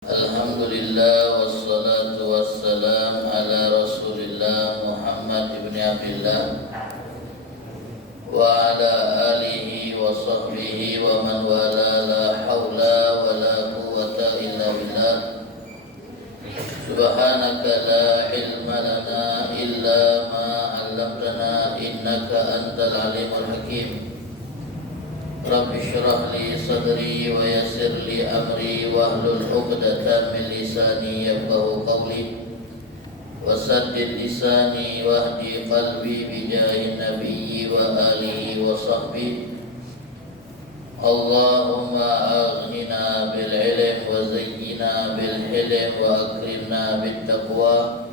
Alhamdulillah wassalatu wassalam ala Rasulillah Muhammad ibn Abdillah wa ala alihi wa sahbihi wa man wala la hawla wa la quwwata illa billah. Subhanaka la ilma lana illa ma 'allamtana innaka antal alimul hakim. Rabbi syrah li sadri wa yassir li amri wahlul 'uqdatam min lisani yafqahu qawli wasaddid lisani wahdi qalbi bijahin nabiyyi wa alihi wa sahbihi. Allahumma aghnina bil ilm wa zayyina bil hilm wa akrimna bit taqwa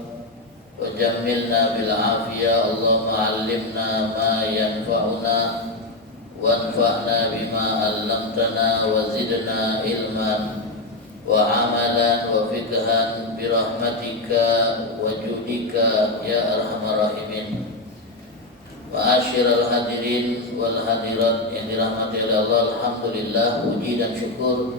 wa jammilna bil afiyah. Allahumma 'allimna ma yanfa'una wanfa'na bima 'allamtana wa zidna ilman wa amalan wa fiqhan bi rahmatika wa judika ya arhamar rahimin. Ma'asyiral hadirin wal hadirat yang dirahmati oleh Allah, alhamdulillah, puji dan syukur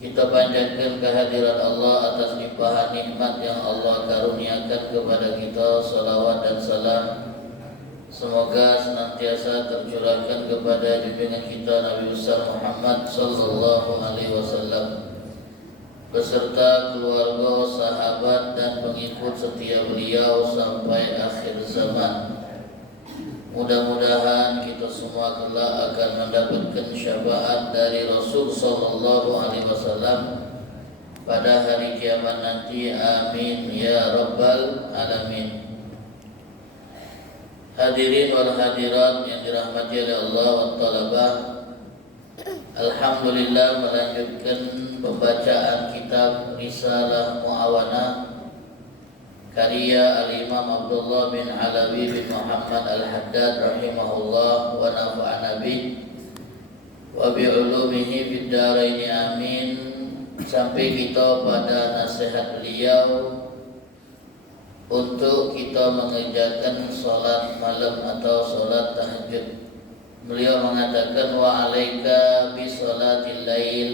kita panjatkan kehadirat Allah atas limpahan nikmat yang Allah karuniakan kepada kita. Salawat dan salam semoga senantiasa tercurahkan kepada junjungan kita Nabi besar Muhammad sallallahu alaihi wasallam beserta keluarga, sahabat dan pengikut setia beliau sampai akhir zaman. Mudah-mudahan kita semua kelak akan mendapatkan syafaat dari Rasul sallallahu alaihi wasallam pada hari kiamat nanti. Amin ya rabbal alamin. Hadirin wal hadirat yang dirahmati oleh Allah wa talabah, alhamdulillah melanjutkan pembacaan kitab Risalah Mu'awana karya Al-Imam Abdullah bin Alawi bin Muhammad Al-Haddad rahimahullah wa nafa'ana bih wa bi'ulumihi fid dharain amin, sampai kita pada nasihat beliau untuk kita mengerjakan solat malam atau solat tahajud. Beliau mengatakan wa alaika bi salatil lail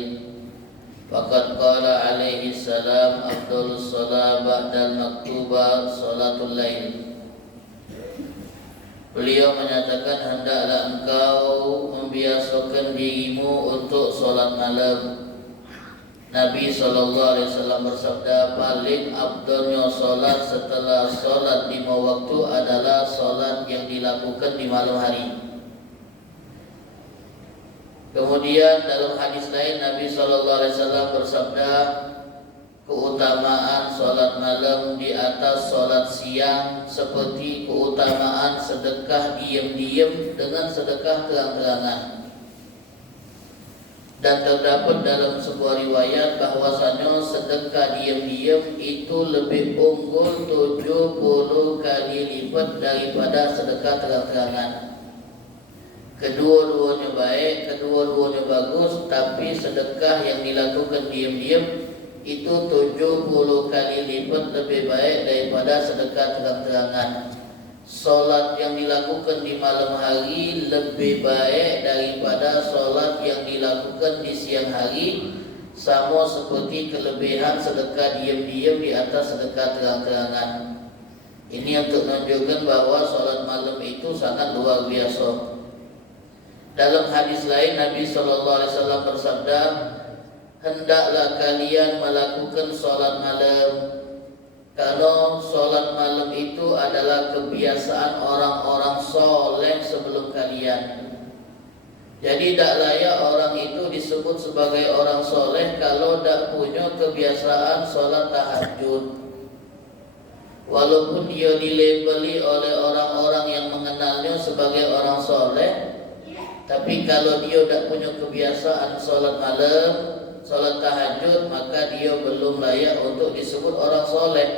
faqad qala alaihi salam afdhalus shalah ba'dal maktuba salatul lail. Beliau menyatakan hendaklah engkau membiasakan dirimu untuk solat malam. Nabi SAW bersabda, paling abdulnya solat setelah solat 5 waktu adalah solat yang dilakukan di malam hari. Kemudian dalam hadis lain Nabi SAW bersabda, keutamaan solat malam di atas solat siang seperti keutamaan sedekah diam-diam dengan sedekah terang-terangan. Dan terdapat dalam sebuah riwayat bahwasanya sedekah diam-diam itu lebih unggul 70 kali lipat daripada sedekah terang-terangan. Kedua-duanya baik, kedua-duanya bagus, tapi sedekah yang dilakukan diam-diam itu 70 kali lipat lebih baik daripada sedekah terang-terangan. Solat yang dilakukan di malam hari lebih baik daripada solat yang dilakukan di siang hari, sama seperti kelebihan sedekah diam-diam di atas sedekah terang-terangan. Ini untuk menunjukkan bahwa solat malam itu sangat luar biasa. Dalam hadis lain Nabi SAW bersabda, hendaklah kalian melakukan solat malam, karena solat malam itu adalah kebiasaan orang-orang soleh sebelum kalian. Jadi tak layak orang itu disebut sebagai orang soleh kalau tak punya kebiasaan solat tahajud. Walaupun dia dilabeli oleh orang-orang yang mengenalnya sebagai orang soleh, tapi kalau dia tak punya kebiasaan solat malam, solat tahajud, maka dia belum layak untuk disebut orang soleh.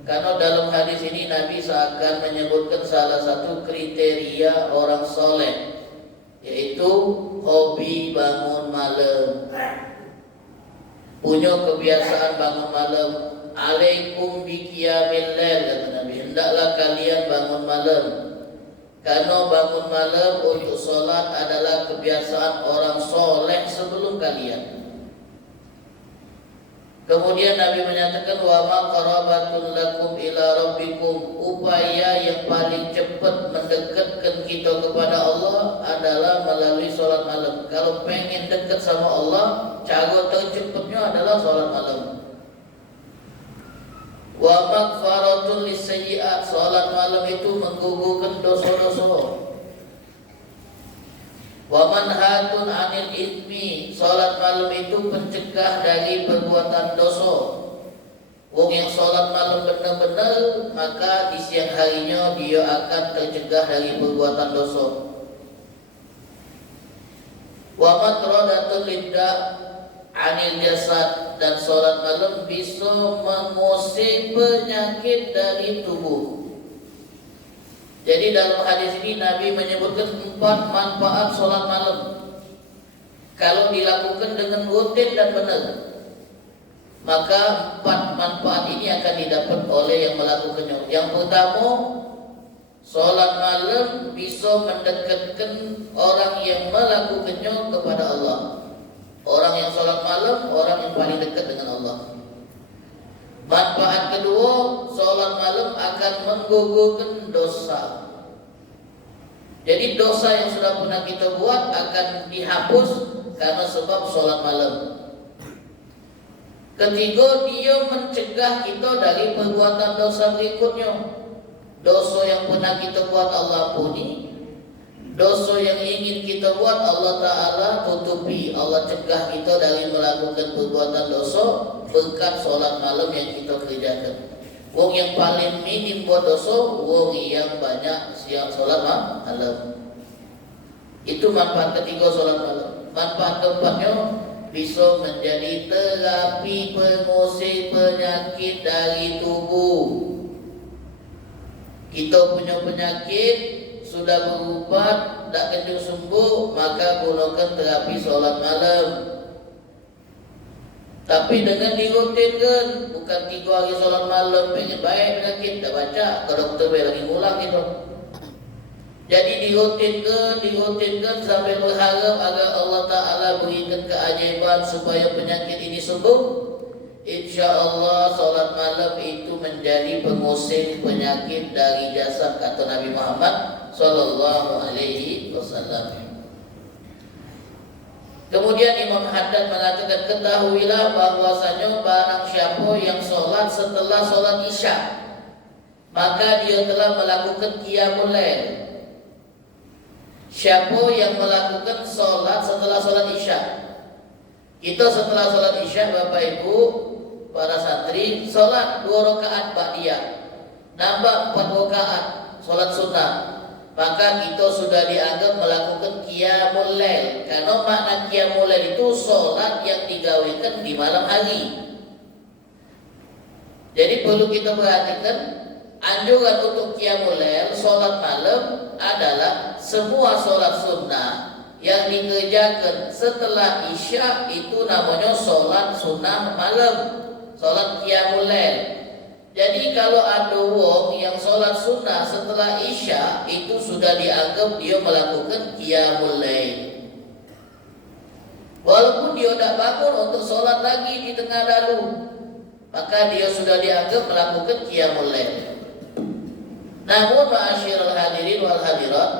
Karena dalam hadis ini Nabi seakan menyebutkan salah satu kriteria orang soleh, yaitu hobi bangun malam, punya kebiasaan bangun malam. Alaikum biqiyamil lail, kata Nabi, hendaklah kalian bangun malam, karena bangun malam untuk solat adalah kebiasaan orang soleh sebelum kalian. Kemudian Nabi menyatakan wa ma qarabatun lakum ila rabbikum, upaya yang paling cepat mendekatkan kita kepada Allah adalah melalui salat malam. Kalau pengen dekat sama Allah, cara tercepatnya adalah salat malam. Wa maghfaratul lisayyi'at, salat malam itu menggugurkan dosa-dosa. Wa manhatun 'anil itsmi, salat malam itu pencegah dari perbuatan dosa. Wong yang salat malam benar-benar, maka di siang harinya dia akan tercegah dari perbuatan dosa. Wa matradatun lidda 'anil jasad, dan salat malam bisa mengusir penyakit dari tubuh. Jadi dalam hadis ini Nabi menyebutkan 4 manfaat sholat malam kalau dilakukan dengan rutin dan benar. Maka 4 manfaat ini akan didapat oleh yang melakukannya. Yang pertama, sholat malam bisa mendekatkan orang yang melakukannya kepada Allah. Orang yang sholat malam, orang yang paling dekat dengan Allah. Manfaat kedua, sholat malam akan menggugurkan dosa. Jadi dosa yang sudah pernah kita buat akan dihapus karena sebab sholat malam. Ketiga, dia mencegah kita dari perbuatan dosa berikutnya. Dosa yang pernah kita buat Allah ampuni, dosa yang ingin kita buat Allah Ta'ala tutupi. Allah cegah kita dari melakukan perbuatan dosa berkat sholat malam yang kita kerjakan. Wong yang paling minim buat dosa, wong yang banyak siang sholat malam. Itu manfaat ketiga sholat malam. Manfaat keempatnya, bisa menjadi terapi pengusir penyakit dari tubuh. Kita punya penyakit, sudah berubat, tak kunjung sembuh, maka gunakan terapi sholat malam. Tapi dengan dirutinkan, bukan 3 hari sholat malam pengen baik penyakit, dah baca ke dokter lagi ngulang gitu. Jadi dirutinkan sampai berharap agar Allah Ta'ala berikan keajaiban supaya penyakit ini sembuh. Insya Allah sholat malam itu menjadi pengusir penyakit dari jasad, kata Nabi Muhammad Sallallahu Alaihi Wasallam. Kemudian Imam Haddad mengatakan, ketahuilah bahwasanya barang siapa yang sholat setelah sholat isya, maka dia telah melakukan qiyamul lail. Siapa yang melakukan sholat setelah sholat isya? Kita setelah sholat isya, Bapak Ibu, para santri, sholat 2 rakaat ba'diyah, nambah 4 rakaat sholat sunnah, maka kita sudah dianggap melakukan qiyamul lail. Karena makna qiyamul lail itu sholat yang digawekan di malam hari. Jadi perlu kita perhatikan, anjuran untuk qiyamul lail, sholat malam, adalah semua sholat sunnah yang dikerjakan setelah isya itu namanya sholat sunnah malam, sholat qiyamul lail. Jadi kalau ada wong yang sholat sunnah setelah isya, itu sudah dianggap dia melakukan qiyamul lail. Walaupun dia tidak bangun untuk sholat lagi di tengah dalu, maka dia sudah dianggap melakukan qiyamul lail. Namun ma'asyiral hadirin wal hadirat,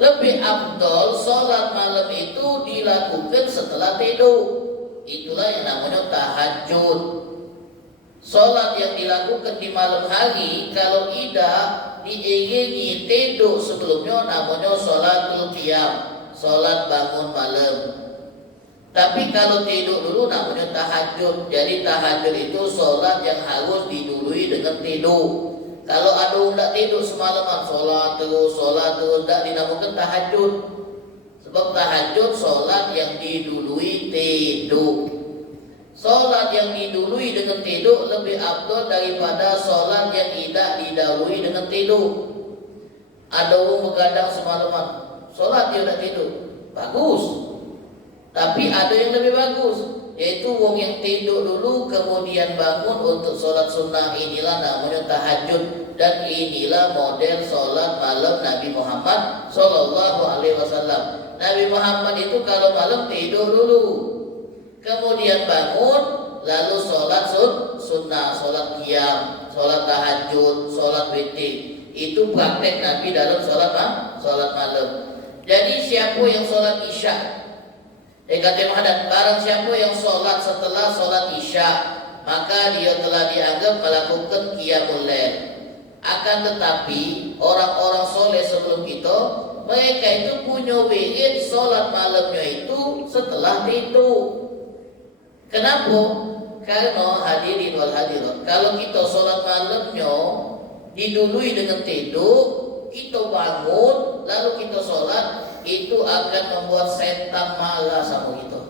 lebih afdol sholat malam itu dilakukan setelah tidur. Itulah yang namanya tahajud. Sholat yang dilakukan di malam hari, kalau tidak diiringi tidur sebelumnya, namanya sholatul qiyam, sholat bangun malam. Tapi kalau tidur dulu namanya tahajud. Jadi tahajud itu sholat yang harus didului dengan tidur. Kalau ada orang tak tidur semalaman, sholat terus, tak dinamakan tahajud. Sebab tahajud sholat yang didului tidur. Sholat yang didului dengan tidur lebih afdal daripada sholat yang tidak didahului dengan tidur. Ada orang begadang semalaman, sholat dia tak tidur, bagus. Tapi ada yang lebih bagus, yaitu wong yang tidur dulu kemudian bangun untuk sholat sunnah. Inilah namanya tahajud, dan inilah model sholat malam Nabi Muhammad Sallallahu Alaihi Wasallam. Nabi Muhammad itu kalau malam tidur dulu, kemudian bangun lalu sholat sunnah, sholat qiyam, sholat tahajud, sholat witir. Itu praktek Nabi dalam sholat malam. Jadi siapa yang sholat isya, kata Muhammad, barang siapa yang sholat setelah sholat isya, maka dia telah dianggap melakukan qiyamul lail. Akan tetapi orang-orang soleh sebelum kita, mereka itu punya wirid sholat malamnya itu setelah tidur. Kenapa? Karena hadirin wal hadirat, kalau kita sholat malamnya didului dengan tidur, kita bangun lalu kita sholat, itu akan membuat setan marah sama kita.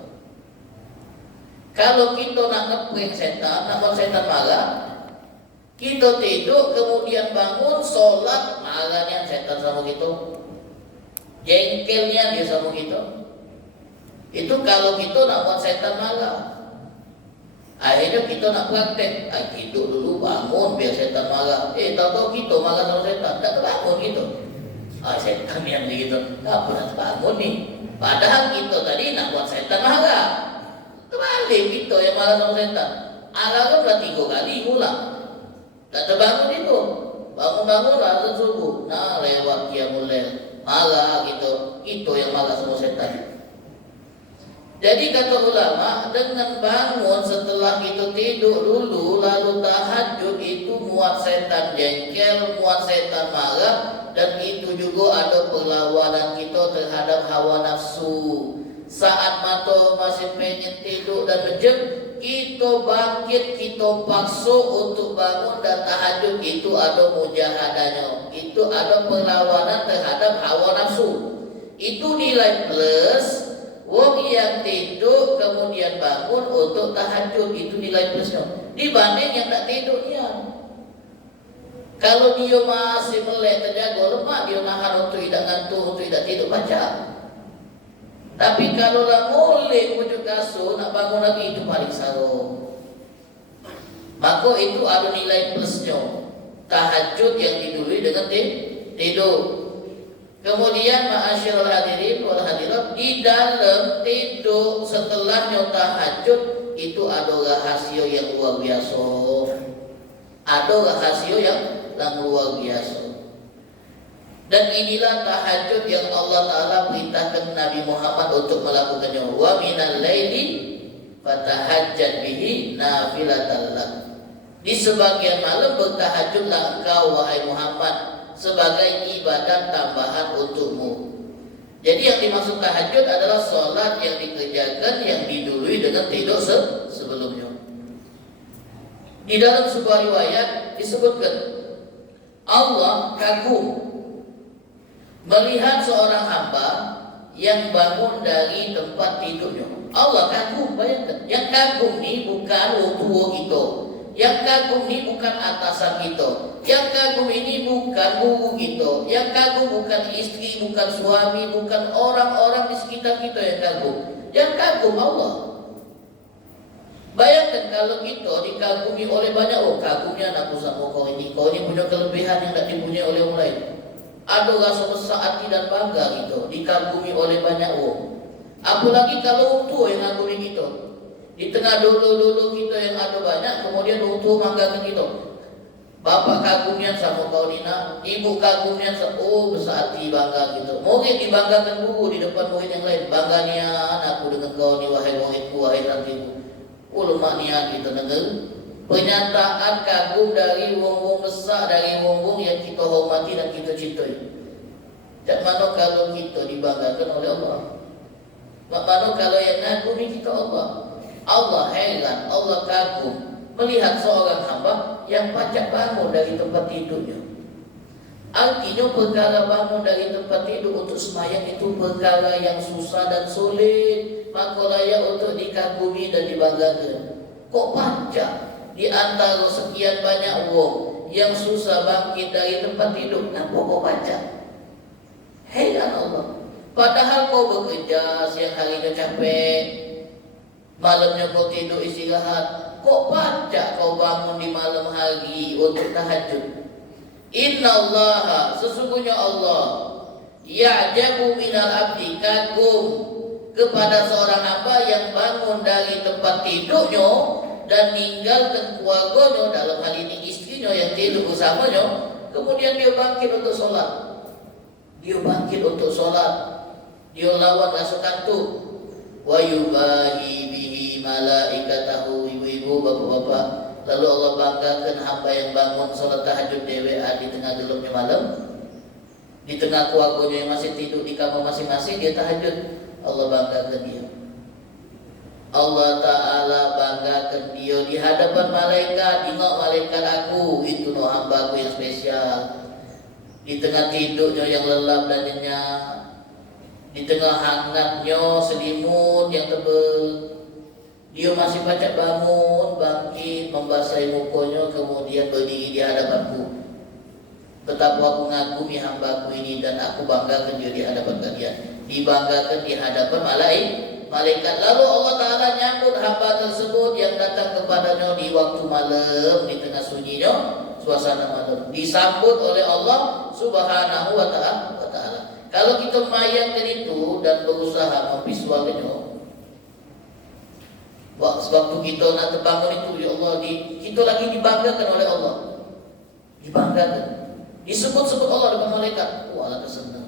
Kalau kita nak ngeprank setan, nak buat setan marah, kita tidur kemudian bangun sholat, marahnya setan sama kita, jengkelnya dia sama kita. Itu kalau kita nak buat setan marah. Akhirnya kita nak praktek, tidur dulu bangun biar setan marah. Tahu-tahu kita marah sama setan, tak terbangun gitu. Setan yang begitu, tak pernah terbangun nih. Padahal kita tadi nak buat setan marah. Terbalik kita yang marah sama setan. Alarm dah 3 kali ulang, tak terbangun itu. Bangun-bangun azan subuh, nah lewat qiyamul lail, marah gitu. Itu yang marah sama setan. Jadi kata ulama, dengan bangun setelah kita tidur dulu lalu tahajud, itu muat setan jengkel, muat setan marah, dan itu juga ada perlawanan kita terhadap hawa nafsu. Saat mata masih pengen tidur dan menjem, kita bangkit, kita paksa untuk bangun dan tahajud, itu ada mujahadahnya, itu ada perlawanan terhadap hawa nafsu. Itu nilai plus. Wong yang tidur kemudian bangun untuk tahajud, itu nilai plusnya dibanding yang tak tidurnya. Kalau dia masih melek terjaga lemah, dia nahan untuk tidak ngantuk, untuk tidak tidur baca. Tapi kalau lah mulai pujuk kasur nak bangun lagi, itu paling sarung. Maka itu ada nilai plusnya, tahajud yang didului dengan tidur. Kemudian ma'asyiral hadirin wal hadirat, di dalam tidur setelahnya tahajud itu ada rahasia yang luar biasa. Ada rahasia yang luar biasa. Dan inilah tahajud yang Allah Ta'ala perintahkan Nabi Muhammad untuk melakukannya. Wa minal laili fatahajjad bihi nafilatan lak. Di sebagian malam bertahajudlah engkau wahai Muhammad sebagai ibadat tambahan untukmu. Jadi yang dimaksud tahajud adalah sholat yang dikerjakan, yang didului dengan tidur sebelumnya. Di dalam sebuah riwayat disebutkan, Allah kagum melihat seorang hamba yang bangun dari tempat tidurnya. Allah kagum, bayangkan. Yang kagum ini bukan tua kita, yang kagum ini bukan atasan kita, yang kagum ini bukan guru kita, yang kagum bukan istri, bukan suami, bukan orang-orang di sekitar kita yang kagum. Yang kagum Allah. Bayangkan kalau kita dikagumi oleh banyak orang, kagumnya anakku sama kau ini punya kelebihan yang tidak dipunyai oleh orang lain. Ada rasa besar hati dan bangga gitu, dikagumi oleh banyak orang. Apalagi kalau orang tua yang kagumi kita. Di tengah dulu kita yang ada banyak, kemudian orang tua mengagumi kita. Bapak kagumnya sama kau Nina, ibu kagumnya sama, besar hati bangga gitu. Mungkin dibanggakan guru di depan murid yang lain, bangganya anakku dengan kau ni wahai muridku, wahai nantiku. Ulama niat kita dengar pernyataan kagum dari wong-wong besar, dari wong-wong yang kita hormati dan kita cintai. Dan mana kalau kita dibanggakan oleh Allah? Mana kalau yang ngagumi kita Allah? Allah heran, Allah kagum melihat seorang hamba yang pacak bangun dari tempat tidurnya. Artinya perkara bangun dari tempat tidur untuk sembahyang itu perkara yang susah dan sulit, maka layak untuk dikagumi dan dibanggakan. Kok pacak di antara sekian banyak orang yang susah bangkit dari tempat tidur, kenapa kok pacak? Heran Allah. Padahal kau bekerja siang harinya capek, malamnya kau tidur istirahat. Kok pacak kau bangun di malam hari untuk tahajud? Inna Allah, sesungguhnya Allah, ya'jabu minal abdi, kagum kepada seorang hamba yang bangun dari tempat tidurnya dan ninggalkan keluarganya, dalam hal ini istrinya yang tidur bersamanya, kemudian dia bangkit untuk sholat. Dia bangkit untuk sholat. Dia lawan rasa kantuk. Wa yubahi bihi malaikatahu, ibu-ibu, bapak-bapak. Lalu Allah banggakan hamba yang bangun sholat tahajud DWA di tengah gelapnya malam, di tengah keluarganya yang masih tidur di kamar masing-masing, dia tahajud. Allah banggakan dia. Allah Ta'ala banggakan dia di hadapan malaikat. Tengok malaikat aku, itu no hamba aku yang spesial. Di tengah tidurnya yang lelap dan nyenyak, di tengah hangatnya selimut yang tebal, dia masih baca bangun, bangkit, membasahi mukanya, kemudian berdiri di hadapanku. Betapa aku ngagumi hambaku ini dan aku banggakan dia di hadapan kalian. Dibanggakan di hadapan malaikat. Lalu Allah Ta'ala nyambut hamba tersebut yang datang kepadanya di waktu malam, di tengah sunyinya suasana malam, disambut oleh Allah Subhanahu wa Ta'ala. Kalau kita mayangkan itu dan berusaha memvisualkannya, waktu kita nak terbangun itu, ya Allah, kita lagi dibanggakan oleh Allah, dibanggakan, disebut-sebut Allah depan malaikat. Allah tersenang.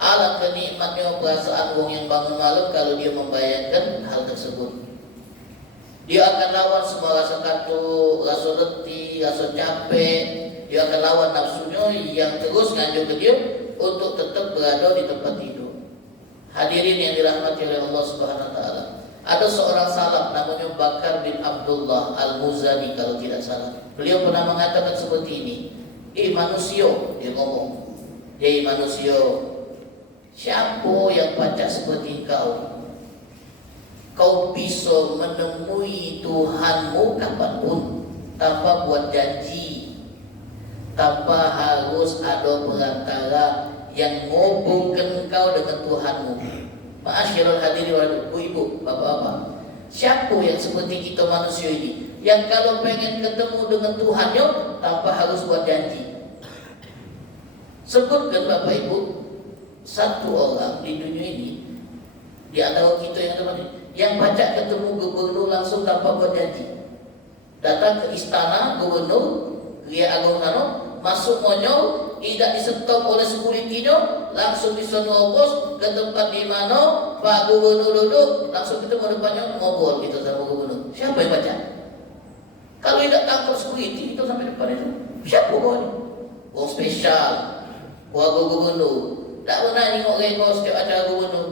Alam kenikmatnya perasaan wong yang bangun malam kalau dia membayangkan hal tersebut. Dia akan lawan semua rasa kantuk, rasa letih, rasa capek. Dia akan lawan nafsunya yang terus ngajak ke dia untuk tetap berada di tempat tidur. Hadirin yang dirahmati oleh Allah Subhanahu wa Ta'ala. Ada seorang salaf namanya Bakar bin Abdullah Al-Muzani kalau tidak salah. Beliau pernah mengatakan seperti ini. Manusia, dia ngomong. Manusia, siapa yang pacak seperti kau? Kau bisa menemui Tuhanmu kapanpun tanpa buat janji, tanpa harus ada perantara yang menghubungkan kau dengan Tuhanmu. Ma'asyiral hadirin ibu-ibu, bapak-bapak, siapa yang seperti kita manusia ini, yang kalau pengen ketemu dengan Tuhannya tanpa harus buat janji? Sebutkan bapak ibu satu orang di dunia ini, di antara kita yang teman, yang pacak ketemu gubernur langsung tanpa buat janji. Datang ke istana gubernur, Ria Agung Nano, masuk monyol, tidak disetop oleh sekuritinya, langsung disenobos ke tempat di mana Pak Gubernur duduk, langsung ketemu depannya ngobrol gitu sama gubernur. Siapa yang baca? Kalau tidak tangkap sekuriti itu sampai depan itu, siapa kau ini? Oh spesial, keluarga gubernur. Tak pernah nengok rekod setiap acara gubernur.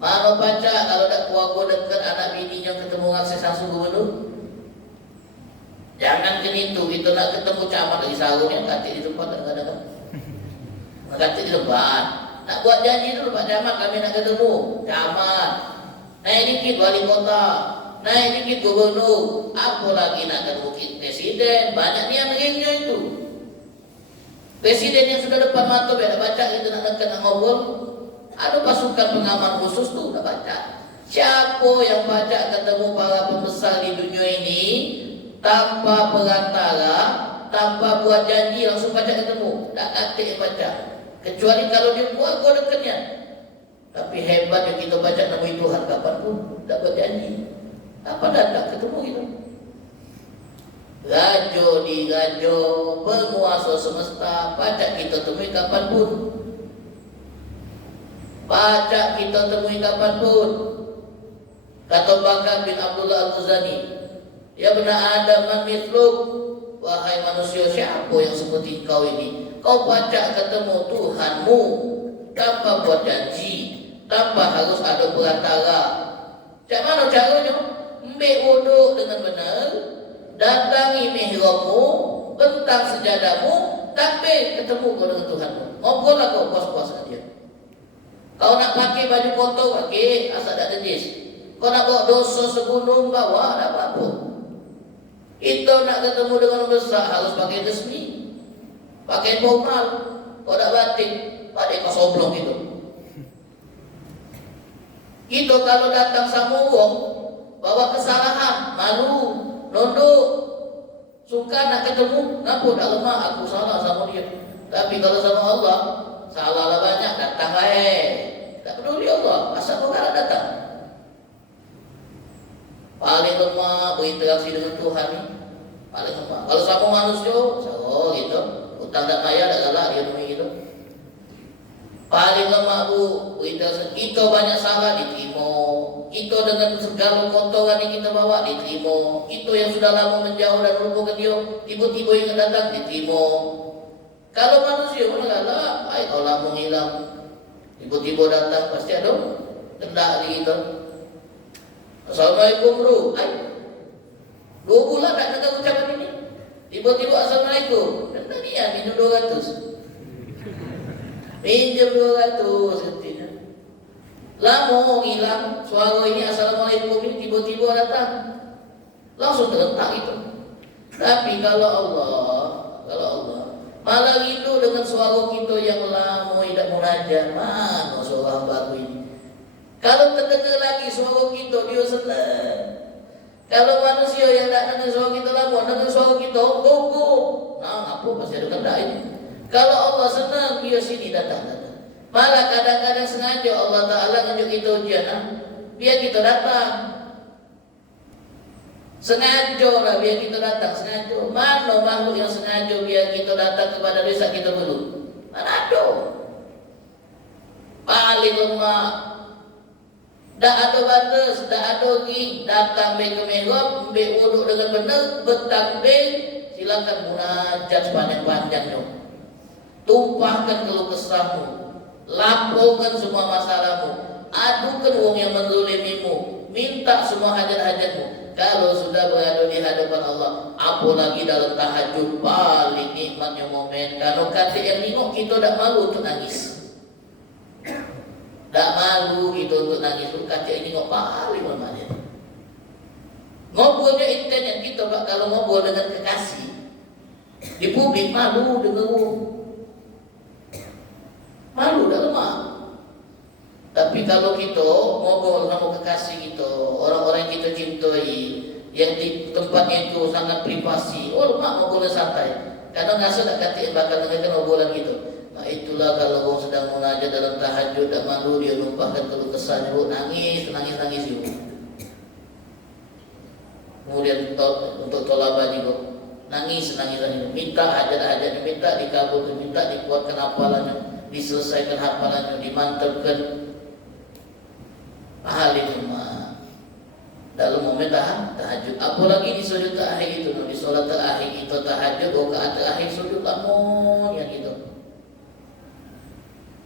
Mana baca kalau tak keluarga dekat anak bininya ketemu akses langsung gubernur. Jangan kan itu, kita nak ketemu camat lagi sarungnya, katik di tempat kadang-kadang. Katik di depan. Nak buat janji dulu Pak Camat, kami nak ketemu camat. Naik dikit wali kota, naik dikit gubernur. Apa lagi nak ketemu presiden? Banyak ni yang ringnya itu. Presiden yang sudah depan mata, biar baca kita nak dekat nak ngobrol. Ada pasukan pengaman khusus tu nak baca. Siapa yang baca ketemu para pembesar di dunia ini tanpa perantara, tanpa buat janji, langsung baca ketemu, tak aktif baca. Kecuali kalau dia buat gua dekatnya. Tapi hebatnya kita baca nama Tuhan kapan pun, tak buat janji. Apa datang ketemu gitu. Rajo di rajo, penguasa semesta, baca kita temui kapan pun. Baca kita temui kapan pun. Kata Bakar bin Abdullah Al-Muzani, ya benar ada manifluk, wahai manusia, siapa yang seperti kau ini? Kau baca ketemu Tuhanmu tanpa buat janji, tanpa harus ada perantara. Macam mana caranya? Ambil wuduk dengan benar, datangi mihrabmu, bentang sejadamu, takbir, ketemu kau dengan Tuhanmu. Ngobrol lah kau puas-puas saja. Kau nak pakai baju kotor, pakai, asal tak najis. Kau nak bawa dosa segunung, bawa, tak apa-apa. Kita nak ketemu dengan besar harus pakai resmi, pakai formal. Kau tak batik, pakai kau soblong gitu. Kita kalau datang sama orang, bawa kesalahan, malu, nunduk, suka nak ketemu, ngaku tak lemah, aku salah sama dia. Tapi kalau sama Allah, salah lah banyak, datang lah. Tak peduli Allah, asal kau kalah datang. paling lemah berinteraksi dengan Tuhan ni, paling lemah. Kalau sama manusia, gitu, utang tak bayar tak galak dia demi gitu. Paling lemah berinteraksi. Kita banyak salah diterima. Kita dengan segala kotoran yang kita bawa diterima. Kita yang sudah lama menjauh dan melupakan dia, tiba-tiba yang datang diterima. Kalau manusia pun galak, kalau lama hilang, tiba-tiba datang pasti ada kendak di kita. Assalamualaikum bro. 2 bulan tak dengar ucapan ini. Tiba-tiba assalamualaikum. Dan tadi ya minum 200. Minjem 200 ketika. Lama hilang suara ini assalamualaikum ini tiba-tiba datang. Langsung terletak itu. Tapi kalau Allah malah rindu dengan suara kita yang lama tidak munajat. Mana suara baru ini? Kalau terdengar lagi suara kita, dia senang. Kalau manusia yang tak dengar suara kita lama, dengar suara kita, gugup. Nah, apa pasti ada kendak ini. Kalau Allah senang, dia sini datang. Malah kadang-kadang sengaja Allah Ta'ala tunjuk kita ujian, biar kita datang. Sengaja lah biar kita datang, sengaja. Mana makhluk yang sengaja biar kita datang kepada desa kita dulu? Mana ada? Paling lemah. Tak ada batas, tak ada lagi. Datang ke mihrab, ambil wuduk dengan benar, bertakbir, silakan munajat sepanjang-panjangnya. Tumpahkan keluh kesahmu, laporkan semua masalahmu, adukan wong yang menzalimimu, minta semua hajat-hajatmu. Kalau sudah berada di hadapan Allah, apalagi dalam tahajud, paling nikmatnya momen. Kalau kata yang tengok kita tak malu untuk nangis. Tak malu kita untuk nangis. Kata yang tengok paling lemahnya. Ngobrolnya internet kita Pak, kalau ngobrol dengan kekasih di publik malu dengan malu dah lemah. Tapi kalau kita ngobrol sama kekasih kita, orang-orang yang kita cintai, yang di tempatnya itu sangat privasi, lemah ngobrolnya santai. Kadang rasa tak kata yang bakal dengarkan obrolan kita. Nah itulah kalau orang sedang munajat dalam tahajud, tak malu dia lumpahkan keluh kesahnya, nangis juga. Kemudian untuk tolabah juga nangis, minta hajat-hajatnya, minta dikabulkan, minta dikuatkan hafalannya, diselesaikan hafalannya, dimantapkan. Ahli rumah dalam momen tahajud, apalagi di sujud terakhir itu, di solat terakhir itu tahajud, rakaat terakhir sujud lamun yang itu.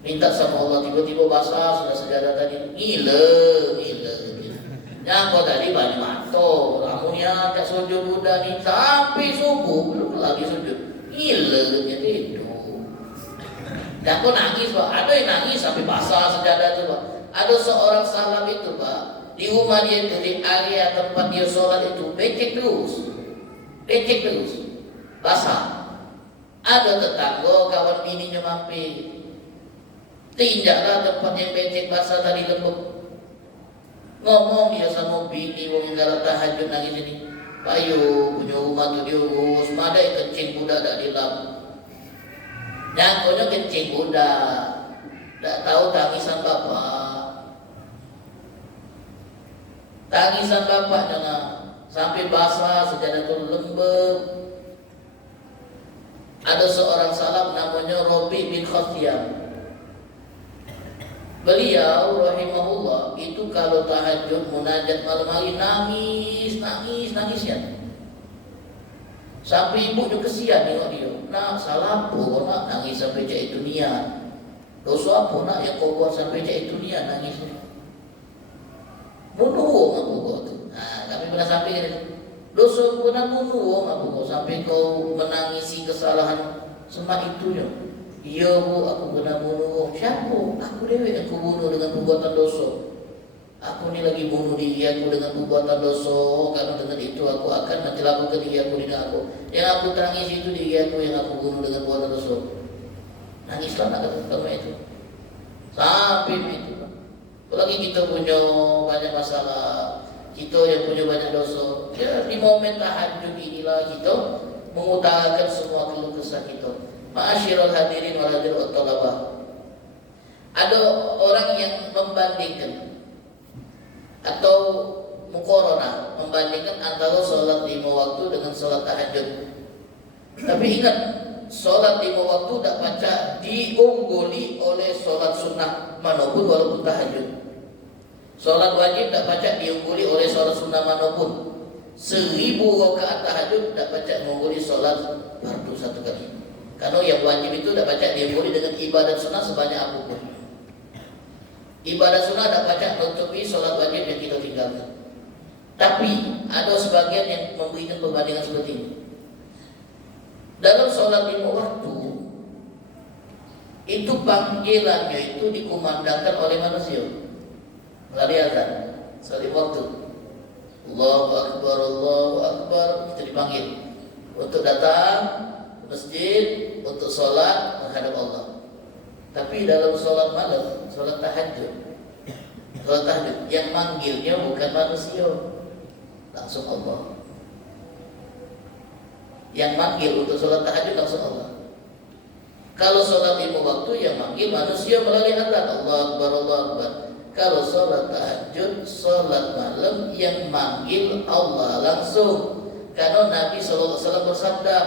Minta sama Allah, tiba-tiba basah sudah sejadah tadi, gila. Yang kau tadi banyak manto, ramunya tak sujud udah ni sampai subuh belum lagi sujud, gila jadi itu. Dan kau nangis Pak, ada yang nangis sampai basah sejadah tu Pak. Ada seorang sahabat itu Pak, di rumah dia itu, di area tempat dia sholat itu becek terus, basah. Ada tetangga kawan bininya mampir, tinjaklah tempat yang becek basah tadi lembut. Ngomong dia sama bini, wong yang tahajud nangis ini, payo punya rumah tu diurus, madai kencing budak dak dilap. Nyangkonya kencing budak, tak tahu tangisan bapak. Tangisan bapak jangan sampai basah, sejadah itu lembut. Ada seorang salaf namanya Rabi bin Khatiyam. Beliau rahimahullah itu kalau tahajud munajat malam hari nangis ya. Sampai ibu tu kesian tengok dia. Nak salah apa kau nak nangis sampai cak itu niat? Dosa apa nak yang kau buat sampai cak itu niat nangis? Bunuh aku kau tu. Kami pernah sampai kan. Dosa pernah bunuh aku kau sampai kau menangisi kesalahan semua itunya. Ya bu, aku pernah bunuh. Siapa? Aku dewe yang aku bunuh dengan perbuatan dosa. Aku ni lagi bunuh diri aku dengan perbuatan dosa. Karena dengan itu aku akan mencelakakan diri aku dengan aku. Yang aku tangis itu diri aku yang aku bunuh dengan perbuatan dosa. Nangislah nak kata itu. Sampai itu. Apalagi kita punya banyak masalah, kita yang punya banyak dosa. Ya di momen tahajud inilah kita mengutarakan semua keluh kesah kita. Ma'asyiral hadirin wal hadirat talabah. Ada orang yang membandingkan atau muqaranah, membandingkan antara sholat 5 waktu dengan sholat tahajud. Tapi ingat, sholat 5 waktu tak baca diungguli oleh sholat sunnah manapun walaupun tahajud. Sholat wajib tak baca diungguli oleh sholat sunnah manapun. 1000 rakaat tahajud tak baca mengungguli sholat fardu 1 kali. Karena yang wajib itu tak baca diungguli dengan ibadat sunnah sebanyak apapun. Ibadat sunnah tak baca menutupi sholat wajib yang kita tinggalkan. Tapi ada sebagian yang memberikan perbandingan seperti ini. Dalam sholat 5 waktu itu panggilannya itu dikumandangkan oleh manusia melalui azan. Sholat 5 waktu, Allahu Akbar, itu dipanggil untuk datang ke masjid, untuk sholat menghadap Allah. Tapi dalam sholat malam, sholat tahajud yang manggilnya bukan manusia, langsung Allah. Yang manggil untuk sholat tahajud langsung Allah. Kalau sholat 5 waktu yang manggil manusia melalui azan, Allah Akbar, Allah Akbar. Kalau sholat tahajud, sholat malam yang manggil Allah langsung. Karena Nabi SAW bersabda,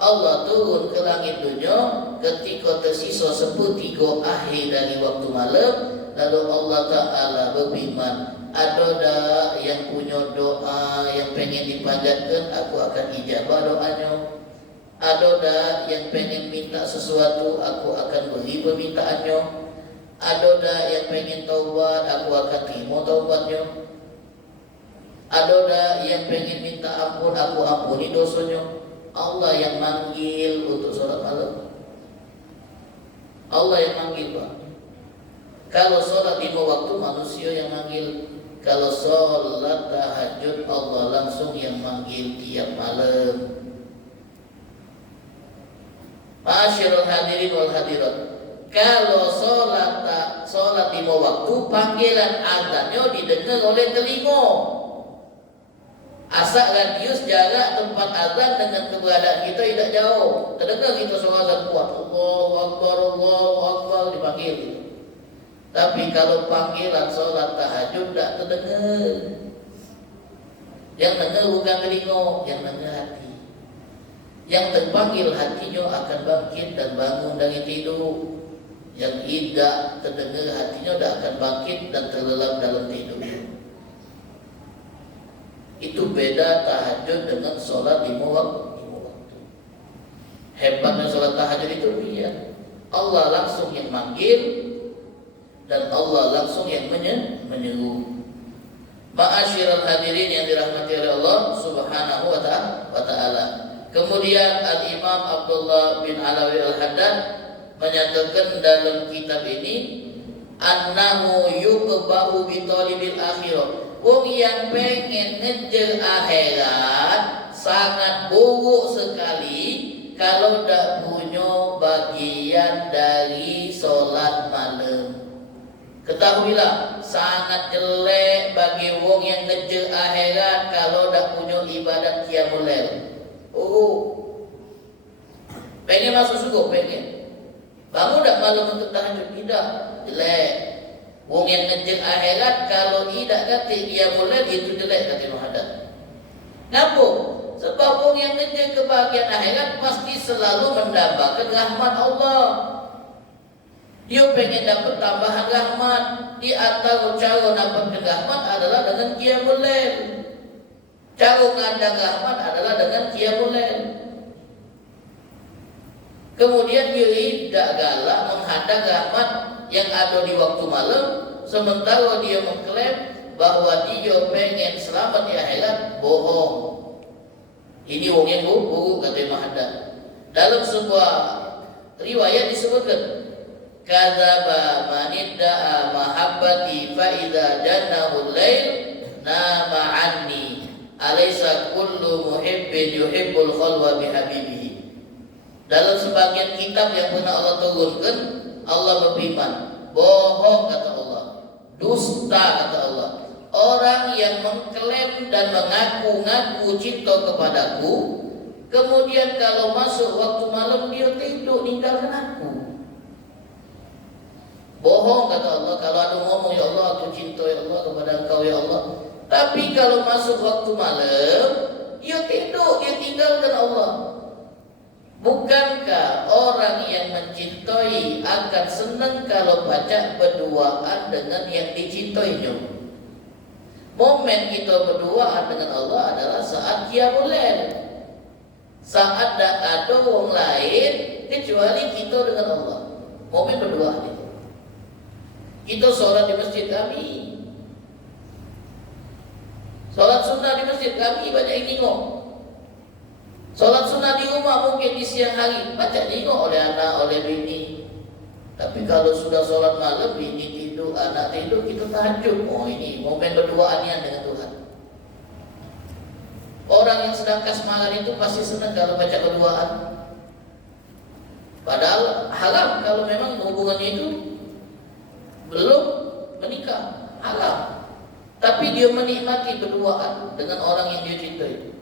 Allah turun ke langit dunia ketika tersisa 1/3 akhir dari waktu malam. Lalu Allah Ta'ala berfirman, ada dah yang punya doa yang pengen dipanjatkan, aku akan ijabah doanya. Ada dah yang pengen minta sesuatu, aku akan beri permintaannya. Ada dah yang pengen taubat, aku akan terima taubatnya. Ada dah yang pengen minta ampun, aku ampuni dosanya. Allah yang manggil untuk sholat malam. Allah yang manggil, Pak. Kalau sholat 5 waktu manusia yang manggil. Kalau sholat tahajud Allah langsung yang manggil tiap malam. Ma'asyiral hadirin wal hadirat, kalau sholat 5 waktu panggilan azannya didengar oleh telinga. Asal radius jarak tempat azan dengan keberadaan kita tidak jauh, terdengar kita suara azan kuat, Allahu Akbar dipanggil. Tapi kalau panggilan sholat tahajud tidak terdengar. Yang dengar bukan telinga, yang dengar hati. Yang terpanggil hatinya akan bangkit dan bangun dari tidur. Yang tidak terdengar hatinya tidak akan bangkit dan terlelap dalam tidur. Itu beda tahajud dengan sholat 5 waktu. Hebatnya sholat tahajud itu lihat, Allah langsung yang manggil dan Allah langsung yang menyeru. Ma'asyiral hadirin yang dirahmati oleh Allah Subhanahu wa ta'ala. Kemudian Al-Imam Abdullah bin Alawi Al-Haddad menyatakan dalam kitab ini, annahu yuqbahu bi talibil akhirah. Wong yang pengen ngejar akhirat sangat buruk sekali kalau tidak punya bagian dari sholat malam. Ketahuilah, sangat jelek bagi wong yang ngejar akhirat kalau tidak punya ibadat qiyamul lail. Pengen masuk surga, pengen. Bangun tak malam untuk tahajud? Tidak, jelek. Wong yang ngejar akhirat kalau tidak kata qiyamul lail itu jelek kata Muhammad. Kenapa? Sebab wong yang ngejar kebahagiaan akhirat pasti selalu mendapatkan rahmat Allah. Dia pengen dapat tambahan rahmat. Di antara cara dapatkan rahmat adalah dengan qiyamul lail. Cara mengandang rahmat adalah dengan qiyamul lail. Kemudian dia tidak galak menghadang rahmat yang ada di waktu malam, sementara dia mengklaim bahwa dia pengen selamat di akhirat. Bohong. Ini wong yang buruk kata Imam Haddad. Dalam sebuah riwayat disebutkan, kadzaba man idda'a mahabbati fa idza jannahu al-lail nama anni alaysa kullu muhibbin yuhibbul khalwa bi habibihi. Dalam sebagian kitab yang pernah Allah turunkan, Allah berfirman, bohong kata Allah, dusta kata Allah, orang yang mengklaim dan mengaku-ngaku cinta kepadaku, kemudian kalau masuk waktu malam dia tidur ninggalkan aku. Bohong kata Allah. Kalau ada ngomong, ya Allah aku cinta ya Allah kepada engkau ya Allah, Tapi kalau masuk waktu malam, dia tidur, dia tinggalkan Allah. Bukankah orang yang mencintai akan senang kalau baca berduaan dengan yang dicintainya? Momen kita berduaan dengan Allah adalah saat Qiyamul Lail. Saat tak ada orang lain kecuali kita dengan Allah. Momen berdoa itu. Kita sholat di masjid kami. Sholat sunnah di masjid kami banyak yang tengok. Sholat sunnah di rumah mungkin di siang hari banyak tengok oleh anak, oleh bini. Tapi kalau sudah sholat malam, bini tidur, anak tidur, kita tahajud. Oh, ini momen berduaan dengan Tuhan. Orang yang sedang kasmaran itu pasti senang kalau baca berduaan. Padahal haram kalau memang hubungannya itu belum menikah, haram. Tapi dia menikmati berduaan dengan orang yang dia cintai.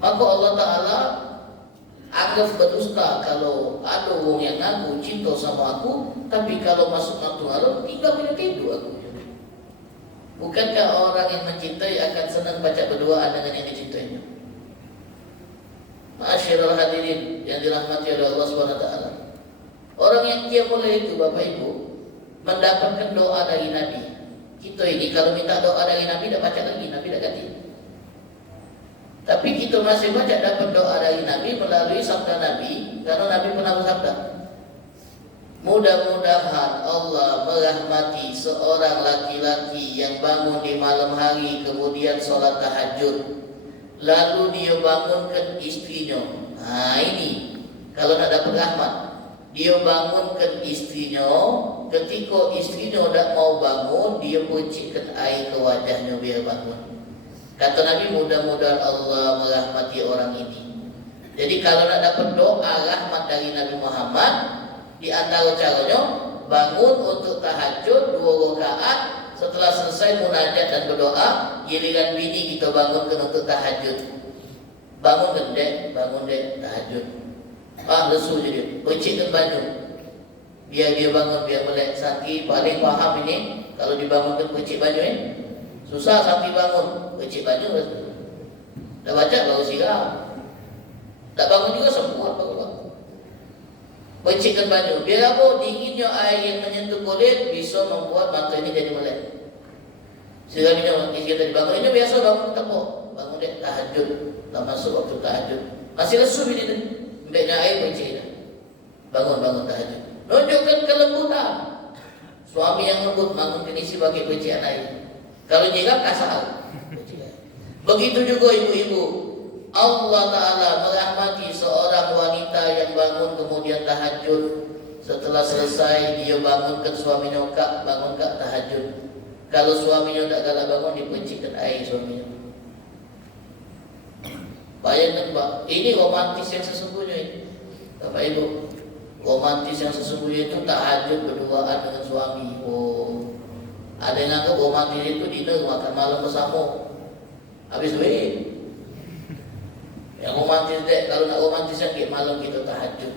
Maka Allah Ta'ala anggap berdusta kalau ada orang yang ngaku cinta sama aku, tapi kalau masuk waktu malam tinggal punya tidur aku. Bukankah orang yang mencintai akan senang baca berduaan dengan yang dicintainya? Ma'asyiral hadirin yang dirahmati oleh Allah Subhanahu wa taala. Orang yang Qiyamul Lail itu Bapak Ibu mendapatkan doa dari Nabi. Kita ini kalau minta doa dari Nabi tidak baca lagi, Nabi tidak ganti. Tapi kita masih baca dapat doa dari Nabi melalui sabda Nabi, karena Nabi pernah bersabda, mudah-mudahan Allah merahmati seorang laki-laki yang bangun di malam hari kemudian sholat tahajud, lalu dia bangunkan istrinya. Nah ini kalau nak dapat rahmat, dia bangunkan istrinya, ketika istrinya tak mau bangun, dia percikkan air ke wajahnya biar bangun. Kata Nabi, mudah-mudahan Allah merahmati orang ini. Jadi kalau nak dapat doa rahmat dari Nabi Muhammad, di antara caranya bangun untuk tahajud 2 rakaat, setelah selesai munajat dan berdoa, giliran bini kita bangunkan untuk tahajud. Bangun dek tahajud. Lesu je dia, percikkan baju. Biar dia bangun, biar melek. Sakit paling faham ini, kalau dibangunkan percik baju susah sampai bangun, percik baju. Dah baca baru siram. Tak bangun juga semua baru bangun. Percikkan baju. Biar apa? Dinginnya air yang menyentuh kulit bisa membuat mata ini jadi melek. Siramnya kita dibangun ini biasa bangun tepuk. Bangun dia tahajud. Tak masuk waktu tahajud. Masih lesu ini tu. Ambilnya air percik. Bangun tahajud. Nunjukkan kelembutan. Suami yang lembut bangun isi bagi percikan air. Kalau nyiram kasar. Begitu juga ibu-ibu. Allah Ta'ala merahmati seorang wanita yang bangun kemudian tahajud. Setelah selesai dia bangunkan suaminya, kak bangun kak tahajud. Kalau suaminya tak galak bangun, dipercikkan air suaminya. Bayangkan Pak, ini romantis yang sesungguhnya ini. Bapak Ibu, romantis yang sesungguhnya itu tahajud berduaan dengan suami. Oh, ada yang anggap romantis itu dinner makan malam bersama. Habis duit. Yang romantis dek, kalau nak romantisnya kayak malam kita tahajud.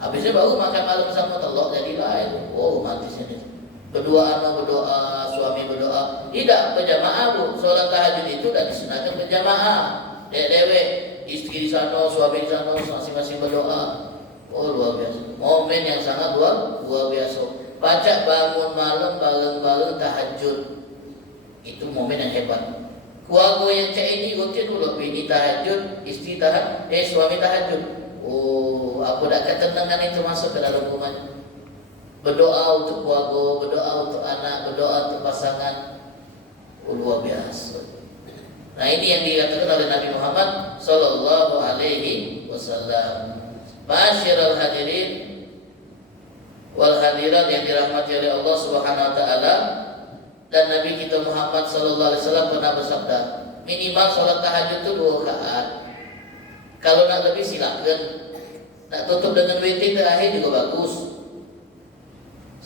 Habisnya baru makan malam bersama telok jadi lain. Oh, romantisnya ini. Berdoa, suami berdoa. Tidak berjamaah bu. Solat tahajud itu dah disunahkan berjamaah. Dewek, istri di sana, suami di sana, masing-masing berdoa. Oh luar biasa. Momen yang sangat luar biasa. Baca bangun malam bareng-bareng tahajud. Itu momen yang hebat. Keluarga yang cak ini rutin dulu, bini tahajud, istri suami tahajud. Oh, apa dah ketenangan itu masuk ke dalam rumah. Berdoa untuk keluarga, berdoa untuk anak, berdoa untuk pasangan. Oh, luar biasa. Nah ini yang dikatakan oleh Nabi Muhammad Sallallahu Alaihi Wasallam. Ma'asyiral hadirin wal hadirat yang dirahmati oleh Allah Subhanahu Wa Taala. Dan Nabi kita Muhammad Sallallahu Alaihi Wasallam pernah bersabda, minimal sholat tahajud itu 2 rakaat. Kalau nak lebih silakan. Nak tutup dengan witir terakhir juga bagus.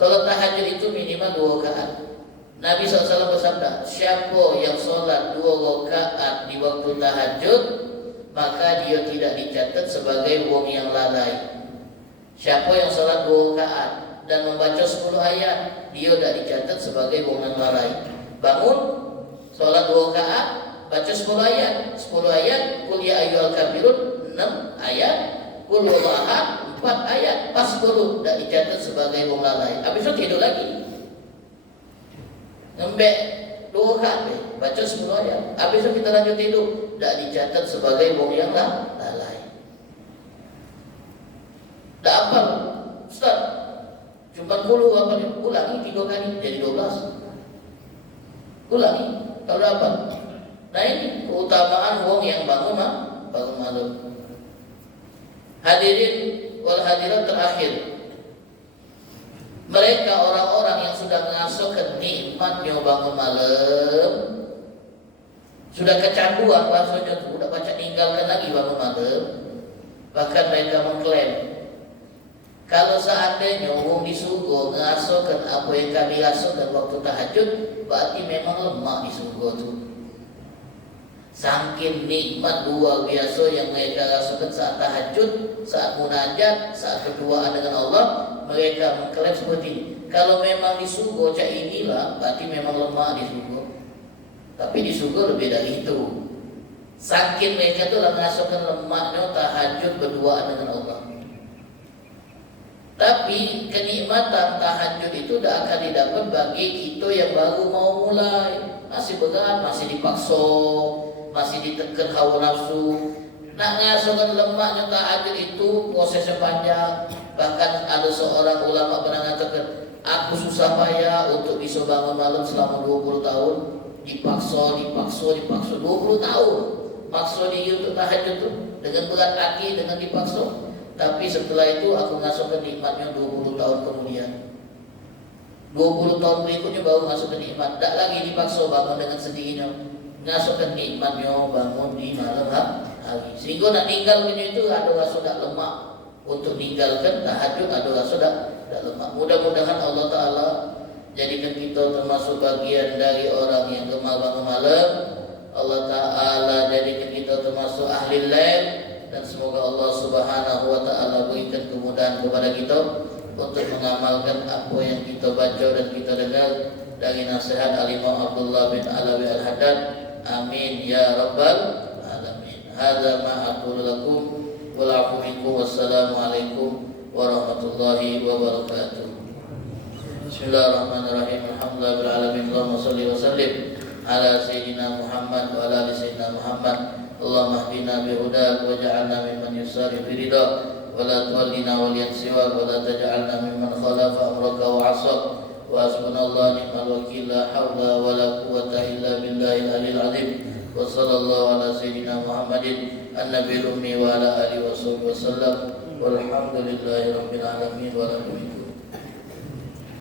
Sholat tahajud itu minimal 2 rakaat. Nabi SAW bersabda, siapa yang sholat 2 rakaat di waktu tahajud, maka dia tidak dicatat sebagai wong yang lalai. Siapa yang sholat 2 rakaat dan membaca 10 ayat, dia tidak dicatat sebagai wong yang lalai. Bangun, Sholat 2 rakaat baca 10 ayat. 10 ayat qul ya ayyuhal kafirun 6 ayat, qul huwallahu ahad 4 ayat, pas 10 dak dicatat sebagai wong lalai. Habis itu tidur lagi. Ngembek 2 rakaat baca 10 ayat. Habis itu kita lanjut tidur, dak dicatat sebagai wong yang lalai. Dak apa? Ustaz, cuma 40 apa ulangi 3 kali jadi 12. Ulangi, tahu apa? Nah ini keutamaan wong yang bangun malam. Hadirin wal hadirat terakhir, mereka orang-orang yang sudah mengasuhkan nikmatnya bangun malam, sudah kecanduan bahasanya, sudah baca tinggalkan lagi bangun malam. Bahkan mereka mengklaim, kalau seandainya wong di surga ngasuhkan apa yang kami asuhkan waktu tahajud, berarti memang lemah di surga tu. Saking nikmat luar biasa yang mereka rasakan saat tahajud, saat munajat, saat berduaan dengan Allah, mereka mengklaim seperti ini. Kalau memang di surga cak inilah, berarti memang lemah di surga. Tapi di surga lebih dari itu. Saking mereka tu merasakan lemahnya tahajud berduaan dengan Allah. Tapi kenikmatan tahajud itu tidak akan didapat bagi kita yang baru mau mulai, masih berat, masih dipaksa, masih ditekan hawa nafsu. Nak ngasuhkan lemaknya tahajud itu prosesnya panjang. Bahkan ada seorang ulama pernah mengatakan, aku susah payah untuk bisa bangun malam selama 20 tahun. Dipaksa 20 tahun. Maksa dia untuk tahajud itu dengan berat hati, dengan dipaksa. Tapi setelah itu aku ngasuhkan nikmatnya 20 tahun kemudian. 20 tahun berikutnya baru ngasuhkan nikmat. Tak lagi dipaksa bangun dengan sendirinya. Ngasuhkan nikmatnya bangun di malam hari. Sehingga nak tinggalkan itu ada rasa tak lemak. Untuk tinggalkan tahajud ada rasa tak lemak. Mudah-mudahan Allah Ta'ala jadikan kita termasuk bagian dari orang yang gemar bangun malam. Allah Ta'ala jadikan kita termasuk ahli lail. Dan semoga Allah Subhanahu wa Ta'ala berikan kemudahan kepada kita untuk mengamalkan apa yang kita baca dan kita dengar dari nasihat Al-Imam Abdullah bin Alawi Al-Haddad. Amin ya rabbal alamin. Hadza ma aqulu lakum wal afu minkum. Wassalamualaikum warahmatullahi wabarakatuh. Bismillahirrahmanirrahim. Alhamdulillahil alamin. Allahumma shalli wa sallim ala sayyidina Muhammad wa ala ali sayyidina Muhammad. Allahumma hdina bihudak waj'alna mimman yusari fi ridha wa la tuwallina waliyan siwak wa la taj'alna mimman khalafa amraka wa 'asab wa hasbunallahu ni'mal wakeel la haula wa la quwwata illa billahil aliyyil 'azim wa sallallahu ala sayyidina Muhammadin an-nabiyil ummi wa ala alihi wa sahbihi wa sallam walhamdulillahi rabbil alamin wa la